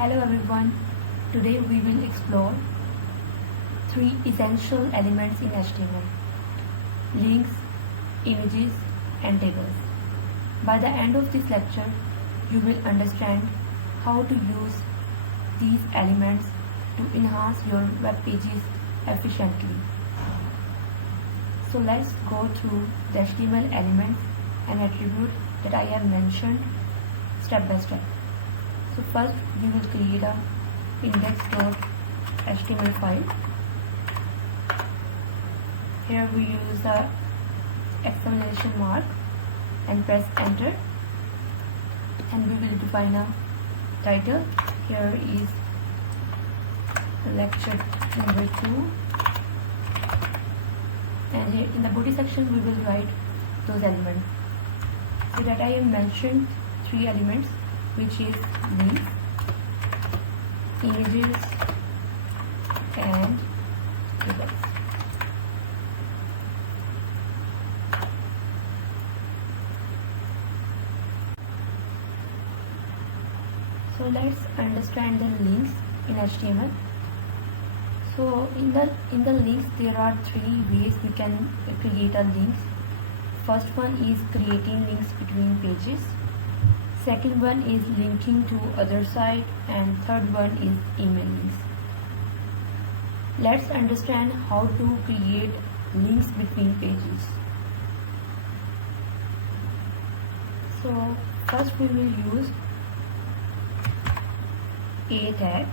Hello everyone, today we will explore three essential elements in HTML: links, images and tables. By the end of this lecture, you will understand how to use these elements to enhance your web pages efficiently. So let's go through the HTML elements and attributes that I have mentioned step by step. So first we will create a index.html file. Here we use the exclamation mark and press enter, and we will define a title. Here is lecture number 2, and here in the body section we will write those elements. So that I have mentioned three elements, which is links, images and tables. So let's understand the links in HTML. So in the links there are three ways we can create a link. First one is creating links between pages. Second one is linking to other site, and third one is email links. Let's understand how to create links between pages. So first we will use a tag.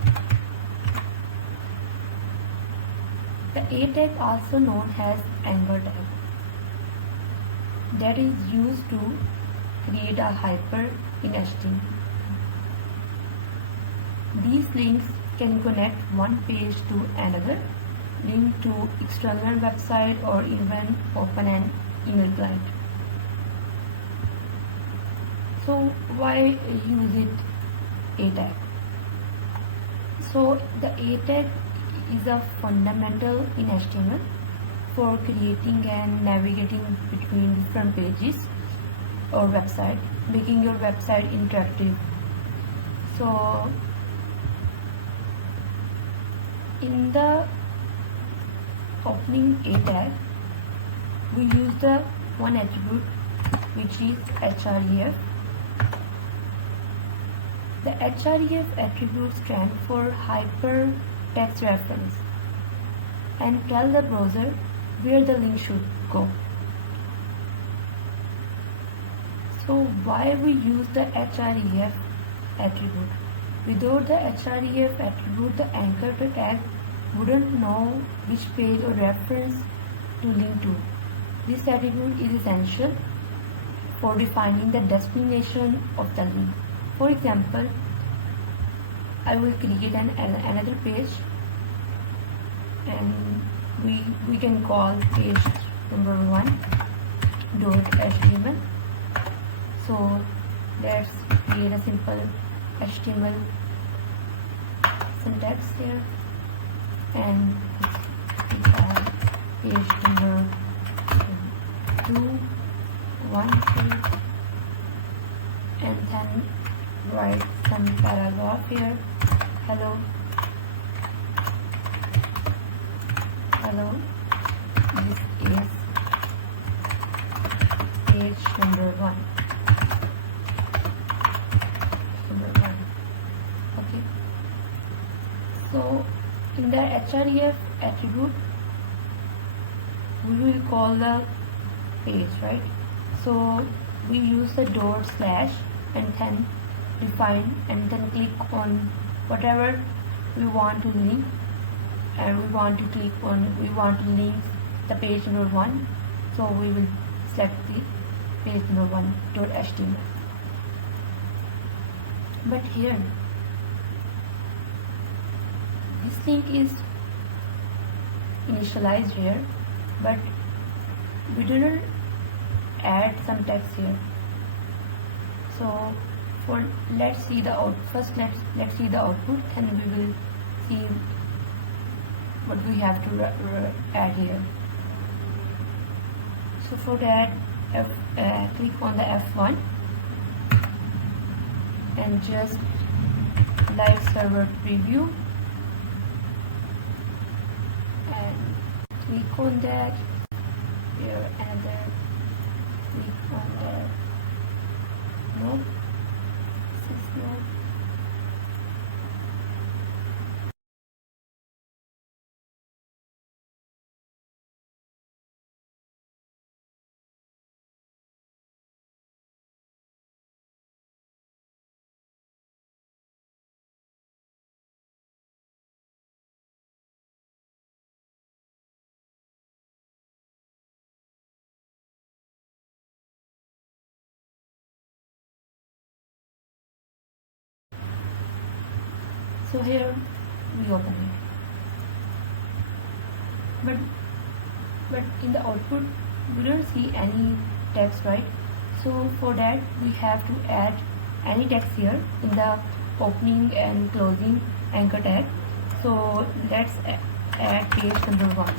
The a tag, also known as anchor tag, that is used to create a hyper in HTML. These links can connect one page to another, link to external website, or even open an email client. So why use it a tag? So the a tag is a fundamental in HTML for creating and navigating between different pages or website, making your website interactive. So in the opening a tag, we use the one attribute, which is href. The href attribute stands for hypertext reference and tell the browser where the link should go. So why we use the href attribute? Without the href attribute, the anchor tag wouldn't know which page or reference to link to. This attribute is essential for defining the destination of the link. For example, I will create another page, and we can call page number 1.html. So let's create a simple HTML syntax here, and we have page number 2, 1, 2, and then write some paragraph here. Hello, this is page number 1. Okay, so in the href attribute we will call the page, right? So we use the / and then define and then click on whatever we want to link, and we want to link the page number 1, so we will select the page number 1.html. But here this link is initialized here, but we didn't add some text here. So let's see the output, and we will see what we have to add here. So for that, click on the F1 and just live server preview and click on that. Here another, click on that. No, this is not. So here we open it, but in the output we don't see any text, right? So for that we have to add any text here in the opening and closing anchor tag. So let's add page number 1.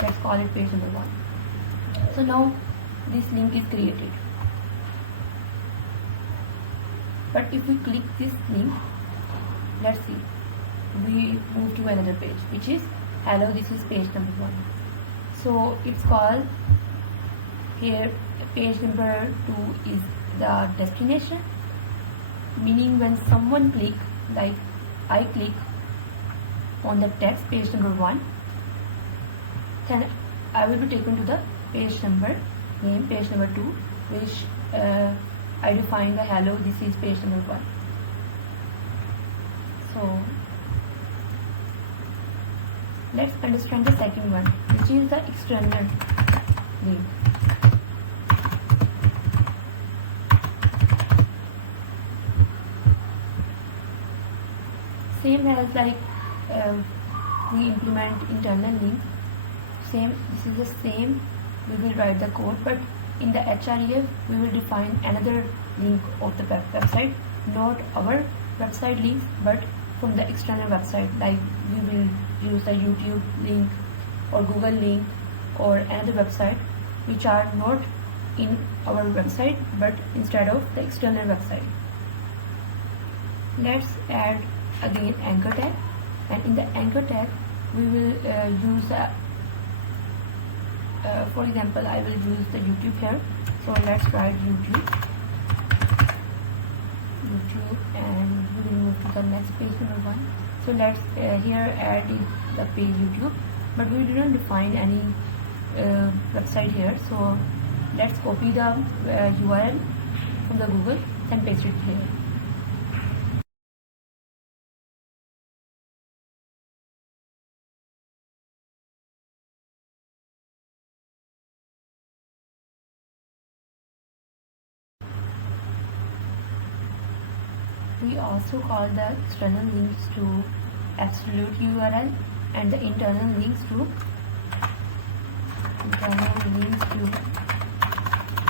Let's call it page number 1. So now this link is created, but if we click this link, let's see, we move to another page which is hello, this is page number 1. So it's called here page number 2 is the destination, meaning when someone click, like I click on the text page number 1, then I will be taken to the page number name page number 2, which I define the hello, this is page number 1. So let's understand the second one, which is the external link. Same as like we implement internal link. This is the same. We will write the code, but in the href we will define another link of the website, not our website link, but from the external website. Like we will use the YouTube link or Google link or another website which are not in our website but instead of the external website. Let's add again anchor tag, and in the anchor tag we will use for example I will use the YouTube here. So let's write YouTube, and we will move to the next page number 1. So let's here add the page YouTube, but we didn't define any website here. So let's copy the URL from the Google and paste it here. We also call the external links to absolute URL and the internal links to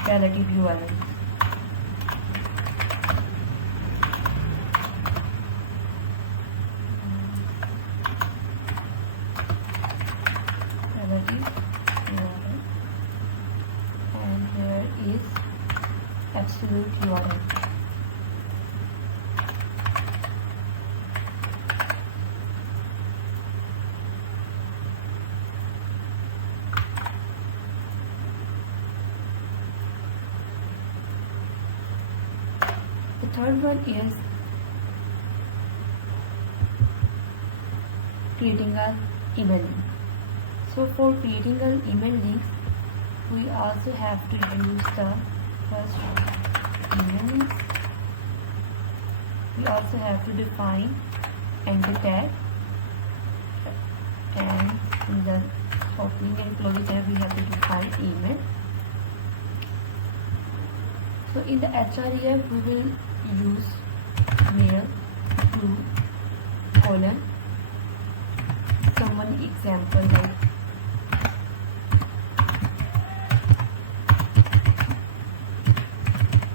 relative URL. Relative URL, and here is absolute URL. The third one is creating an email link. So for creating an email link, we also have to use the first email link. We also have to define anchor tag, and in the opening and closing tag we have to define email. So in the href we will use mail to colon someone example, like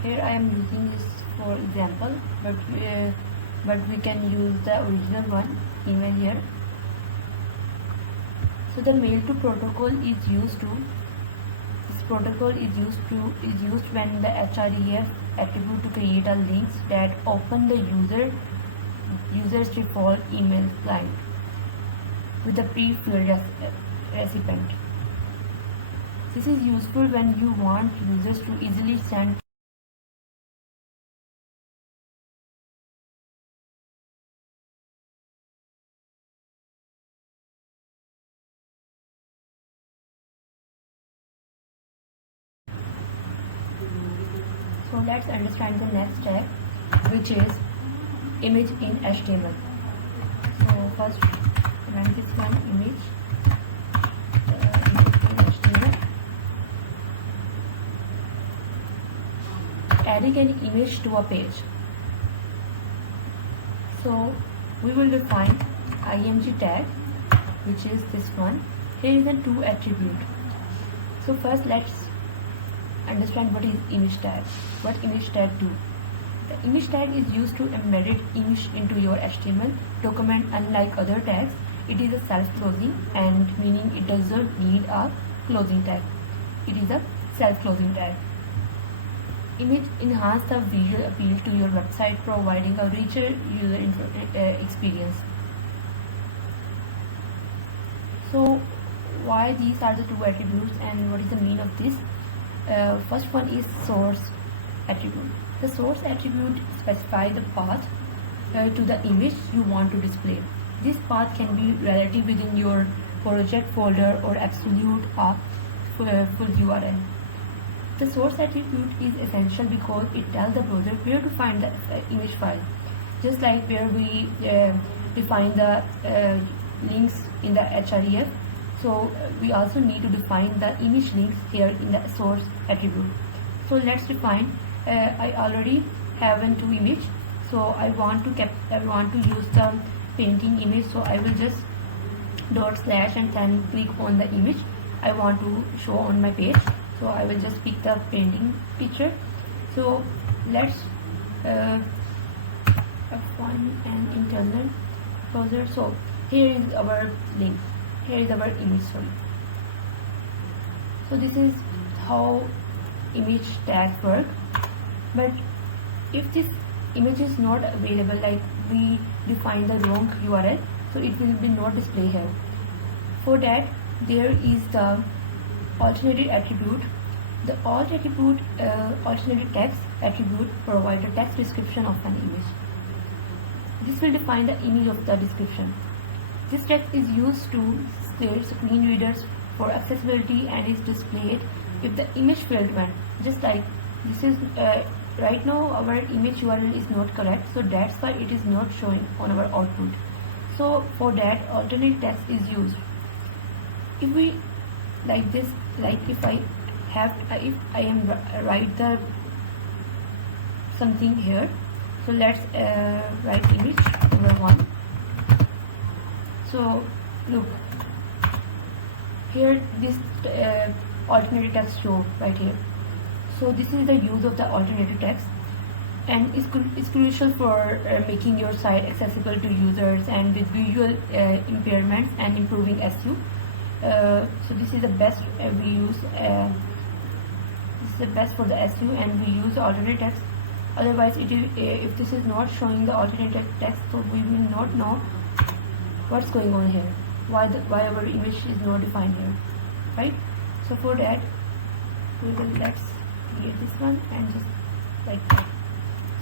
here I am using this for example, but we can use the original one email here. So the mail to protocol is used to, this protocol is used when the href attribute to create a links that open the user user's default email client with the pre-filled recipient. This is useful when you want users to easily send So let's understand the next step, which is image in HTML. So first run this one image in HTML. Adding an image to a page. So we will define img tag, which is this one. Here is a to attribute. So first let's understand what is image tag. What image tag do? The image tag is used to embed image into your HTML document. Unlike other tags, it is a self-closing, and meaning it does not need a closing tag. It is a self-closing tag. Image enhance the visual appeal to your website, providing a richer user experience. So why these are the two attributes and what is the meaning of this? First one is source attribute. The source attribute specifies the path to the image you want to display. This path can be relative within your project folder or absolute full URL. The source attribute is essential because it tells the browser where to find the image file. Just like where we define the links in the href, so we also need to define the image links here in the source attribute. So let's define. I already have two image, so I want to use the painting image. So I will just / and then click on the image I want to show on my page. So I will just pick the painting picture. So let's F1 and internal browser. So here is our link. Here is our image. So this is how image tags work. But if this image is not available, like we define the wrong URL, so it will be not display here. For that, there is the alternative attribute. The alt attribute, alternative text attribute, provide a text description of an image. This will define the image of the description. This text is used to scale screen readers for accessibility and is displayed if the image field went. Just like this is right now our image URL is not correct, so that's why it is not showing on our output. So for that, alternate text is used. If we like this, like if I am write the something here, so let's write image number 1. So look here, this alternative text show right here. So this is the use of the alternative text, and it's crucial for making your site accessible to users and with visual impairments and improving SEO. So this is the best we use. This is the best for the SEO, and we use the alternate text. Otherwise, if this is not showing the alternative text, so we will not know what's going on here. Why our image is not defined here, right? So for that, we will let's create this one and just like that.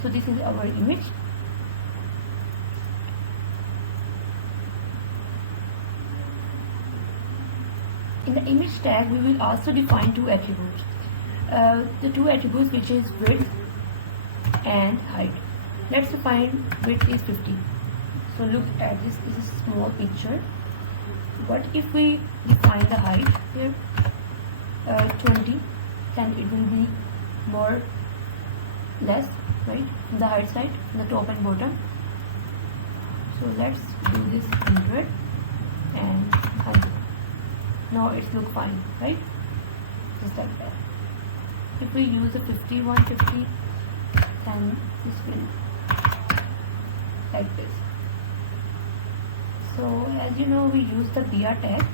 So this is our image. In the image tag, we will also define two attributes. The two attributes, which is width and height. Let's define width is 50. So look at this. This is a small picture. What if we define the height here 20? Then it will be more less, right? The height side, the top and bottom. So let's do this 100 and 100. Now it's look fine, right? Just like that. If we use the 50, 150, then this will like this. So as you know, we use the BR tag.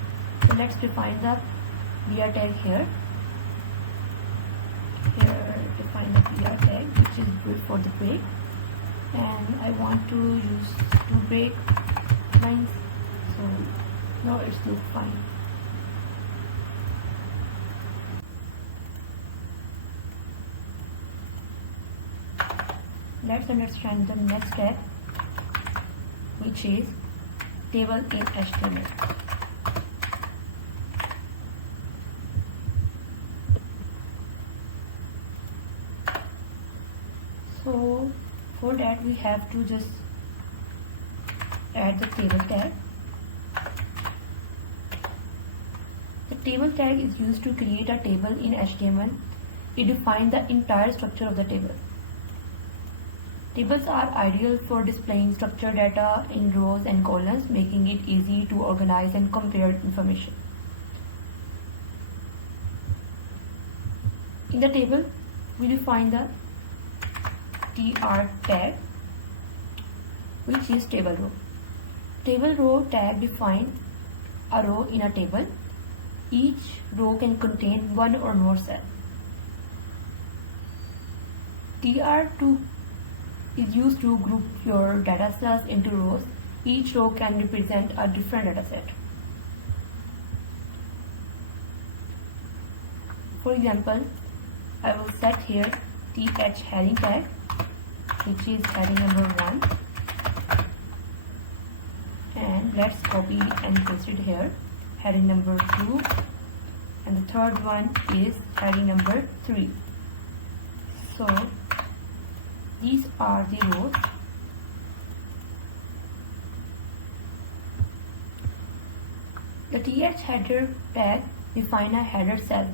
So let's define the BR tag here. Here define the BR tag, which is good for the break. and I want to use two break lines, so now it's look fine. Let's understand the next step, which is table in HTML. So for that we have to just add the table tag. The table tag is used to create a table in HTML. It defines the entire structure of the table. Tables are ideal for displaying structured data in rows and columns, making it easy to organize and compare information. In the table, we define the tr tag, which is table row. Table row tag defines a row in a table. Each row can contain one or more cells. tr2 is used to group your data cells into rows. Each row can represent a different data set. For example, I will set here th heading tag, which is heading number 1, and let's copy and paste it here, heading number 2, and the third one is heading number 3. So these are the rows. The th header tag defines a header cell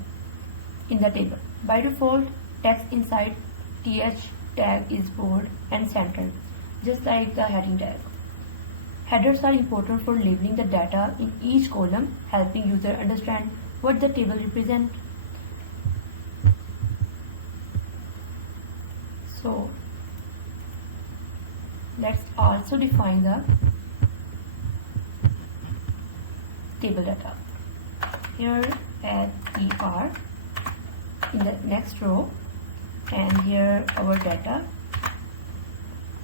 in the table. By default, text inside th tag is bold and centered, just like the heading tag. Headers are important for labeling the data in each column, helping user understand what the table represents. So let's also define the table data. Here add er in the next row, and here our data.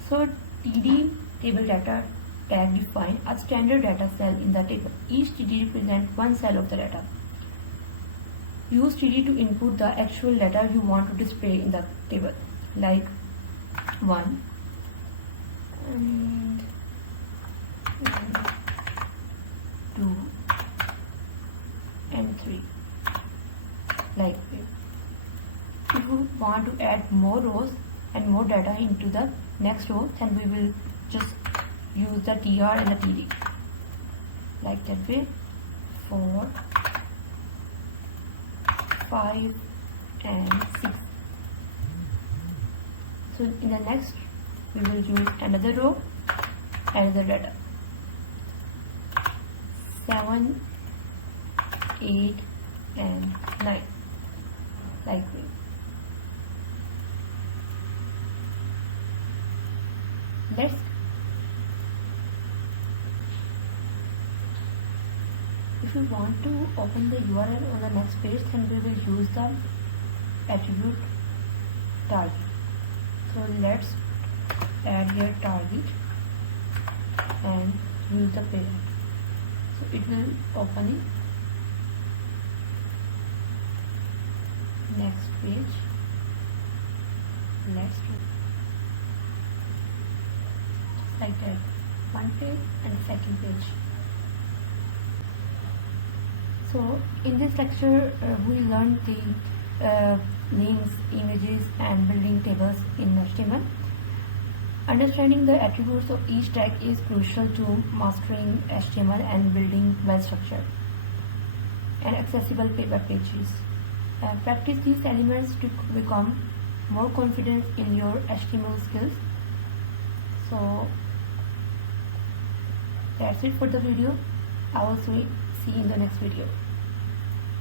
So td table data tag define a standard data cell in the table. Each td represents one cell of the data. Use td to input the actual data you want to display in the table, like 1 and 2 and 3, like this. If you want to add more rows and more data into the next row, then we will just use the tr and the td, like that way. 4, 5 and 6. So in the next we will use another row, another data, 7, 8 and 9, like this. If we want to open the URL on the next page, then we will use the attribute target. So let's add here target and use the parent. So it will open it. Next page. Let's do just like that. One page and second page. So in this lecture we learned the links, images and building tables in HTML. Understanding the attributes of each tag is crucial to mastering HTML and building well-structured and accessible web pages. Practice these elements to become more confident in your HTML skills. So that's it for the video. I will see you in the next video.